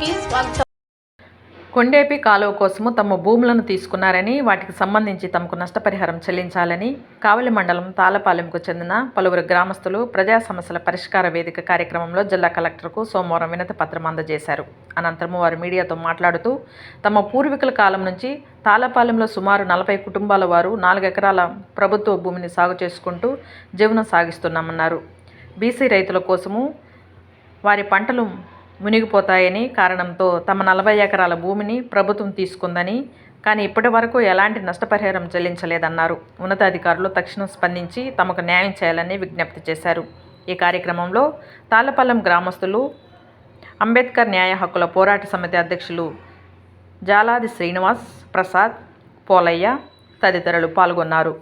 న్యూస్కి స్వాగతం. కొండేపి కాలువ కోసము తమ భూములను తీసుకున్నారని, వాటికి సంబంధించి తమకు నష్టపరిహారం చెల్లించాలని కావలి మండలం తాళపాలెంకు చెందిన పలువురు గ్రామస్తులు ప్రజా సమస్యల పరిష్కార వేదిక కార్యక్రమంలో జిల్లా కలెక్టర్కు సోమవారం వినతి పత్రం అందజేశారు. అనంతరం వారు మీడియాతో మాట్లాడుతూ తమ పూర్వీకుల కాలం నుంచి తాళపాలెంలో సుమారు 40 కుటుంబాల వారు 4 ఎకరాల ప్రభుత్వ భూమిని సాగు చేసుకుంటూ జీవనం సాగిస్తున్నామన్నారు. బీసీ రైతుల కోసము వారి పంటలు మునిగిపోతాయని కారణంతో తమ 40 ఎకరాల భూమిని ప్రభుత్వం తీసుకుందని, కానీ ఇప్పటి వరకు ఎలాంటి నష్టపరిహారం చెల్లించలేదన్నారు. ఉన్నతాధికారులు తక్షణం స్పందించి తమకు న్యాయం చేయాలని విజ్ఞప్తి చేశారు. ఈ కార్యక్రమంలో తాళపాలెం గ్రామస్తులు, అంబేద్కర్ న్యాయ హక్కుల పోరాట సమితి అధ్యక్షులు జాలాది శ్రీనివాస్, ప్రసాద్, పోలయ్య తదితరులు పాల్గొన్నారు.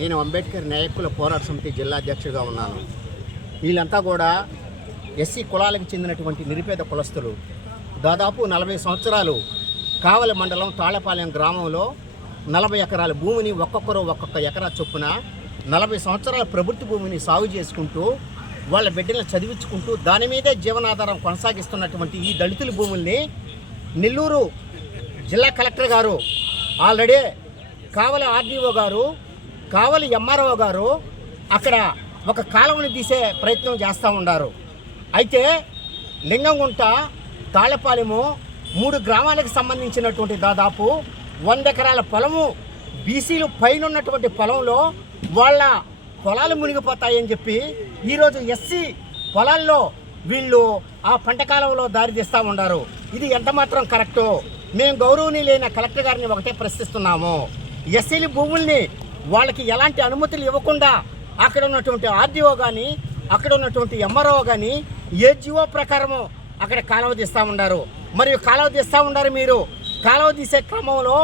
నేను అంబేద్కర్ న్యాయ హక్కుల పోరాట సమితి జిల్లా అధ్యక్షుడిగా ఉన్నాను. వీళ్ళంతా కూడా ఎస్సీ కులాలకు చెందినటువంటి నిరుపేద కులస్తులు. దాదాపు 40 సంవత్సరాలు కావలి మండలం తాళపాలెం గ్రామంలో 40 ఎకరాల భూమిని ఒక్కొక్కరు ఒక్కొక్క ఎకరా చొప్పున 40 సంవత్సరాల ప్రభుత్వ భూమిని సాగు చేసుకుంటూ వాళ్ళ బిడ్డలను చదివించుకుంటూ దాని మీదే జీవనాధారం కొనసాగిస్తున్నటువంటి ఈ దళితుల భూముల్ని నెల్లూరు జిల్లా కలెక్టర్ గారు ఆల్రెడీ కావలి ఆర్డీఓ గారు, కావలి ఎంఆర్ఓ గారు అక్కడ ఒక కాలువని తీసే ప్రయత్నం చేస్తూ ఉన్నారు. అయితే లింగంగుంట, తాళపాలెము 3 గ్రామాలకు సంబంధించినటువంటి దాదాపు 100 ఎకరాల పొలము బీసీలు పైన ఉన్నటువంటి పొలంలో వాళ్ళ పొలాలు మునిగిపోతాయని చెప్పి ఈరోజు ఎస్సీ పొలాల్లో వీళ్ళు ఆ పంట కాలంలో దారి తీస్తూ ఉన్నారు. ఇది ఎంత మాత్రం కరెక్టో మేము గౌరవనీయులైన కలెక్టర్ గారిని ఒకటే ప్రశ్నిస్తున్నాము. ఎస్సీల భూముల్ని వాళ్ళకి ఎలాంటి అనుమతులు ఇవ్వకుండా అక్కడ ఉన్నటువంటి ఆర్డీఓ కానీ, అక్కడ ఉన్నటువంటి ఎంఆర్ఓ కానీ ఏ జీవో ప్రకారము అక్కడ కాలువ తీస్తూ ఉన్నారు. మరియు కాలువ తీస్తూ ఉన్నారు. మీరు కాలువ తీసే క్రమంలో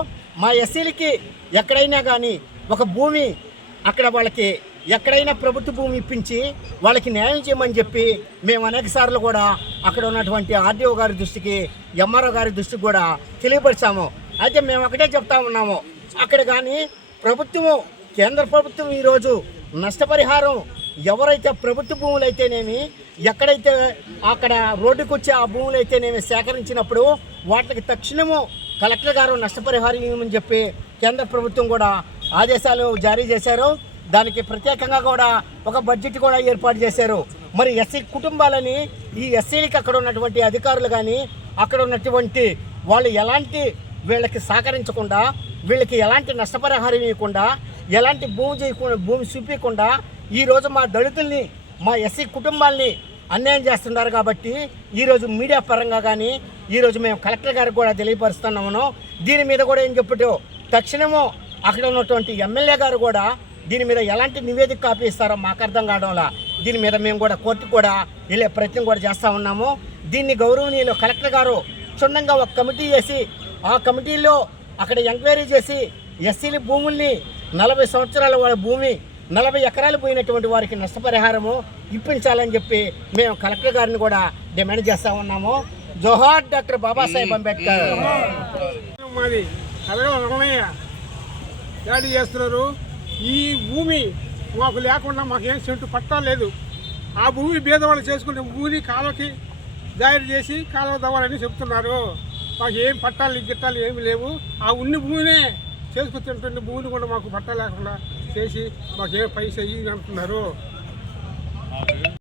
మా ఎస్సీలకి ఎక్కడైనా కానీ ఒక భూమి అక్కడ వాళ్ళకి ఎక్కడైనా ప్రభుత్వ భూమి ఇప్పించి వాళ్ళకి న్యాయం చేయమని చెప్పి మేము అనేక సార్లు కూడా అక్కడ ఉన్నటువంటి ఆర్డీఓ గారి దృష్టికి, ఎంఆర్ఓ గారి దృష్టికి కూడా తెలియపరిచాము. అయితే మేము ఒకటే చెప్తా ఉన్నాము, అక్కడ కానీ ప్రభుత్వము, కేంద్ర ప్రభుత్వం ఈరోజు నష్టపరిహారం ఎవరైతే ప్రభుత్వ భూములు అయితేనేమి, ఎక్కడైతే అక్కడ రోడ్డుకు వచ్చే ఆ భూములు అయితేనేమి సేకరించినప్పుడు వాటికి తక్షణము కలెక్టర్ గారు నష్టపరిహారం ఇవ్వమని చెప్పి కేంద్ర ప్రభుత్వం కూడా ఆదేశాలు జారీ చేశారు. దానికి ప్రత్యేకంగా కూడా ఒక బడ్జెట్ కూడా ఏర్పాటు చేశారు. మరి ఎస్సీ కుటుంబాలని, ఈ ఎస్సీలకి అక్కడ ఉన్నటువంటి అధికారులు కానీ, అక్కడ ఉన్నటువంటి వాళ్ళు ఎలాంటి వీళ్ళకి సహకరించకుండా, వీళ్ళకి ఎలాంటి నష్టపరిహారం ఇవ్వకుండా, ఎలాంటి భూమి చూపించకుండా ఈరోజు మా దళితుల్ని, మా ఎస్సీ కుటుంబాలని అన్యాయం చేస్తున్నారు. కాబట్టి ఈరోజు మీడియా పరంగా కానీ ఈరోజు మేము కలెక్టర్ గారికి కూడా తెలియపరుస్తున్నాము. దీని మీద కూడా ఏం చెప్పటో తక్షణము అక్కడ ఉన్నటువంటి ఎమ్మెల్యే గారు కూడా దీని మీద ఎలాంటి నివేదిక కాపీ ఇస్తారో మాకు అర్థం కావడంలా దీని మీద మేము కూడా కోర్టుకు కూడా వెళ్ళే ప్రయత్నం కూడా చేస్తూ ఉన్నాము. దీన్ని గౌరవనీయులు కలెక్టర్ గారు క్షుణ్ణంగా ఒక కమిటీ చేసి ఆ కమిటీలో అక్కడ ఎంక్వైరీ చేసి ఎస్సీల భూముల్ని 40 సంవత్సరాల వాళ్ళ భూమి 40 ఎకరాలు పోయినటువంటి వారికి నష్టపరిహారము ఇప్పించాలని చెప్పి మేము కలెక్టర్ గారిని కూడా డిమాండ్ చేస్తూ ఉన్నాము. జోహార్ డాక్టర్ బాబాసాహెబ్ అంబేద్కర్. మాది యాడ్ చేస్తున్నారు. ఈ భూమి మాకు లేకుండా మాకేం సెంటు పట్టా లేదు. ఆ భూమి పేదవాళ్ళు చేసుకునే భూమిని కాలువకి జారీ చేసి కాలువ తవ్వాలని చెప్తున్నారు. మాకు ఏం పట్టాలు గిట్టాలు ఏమి లేవు. ఆ ఉన్ని భూమినే చేసుకుంటుంటే భూమిని కూడా మాకు పట్టా లేకుండా చేసి మాకేం పైసా ఇవి అంటున్నారు.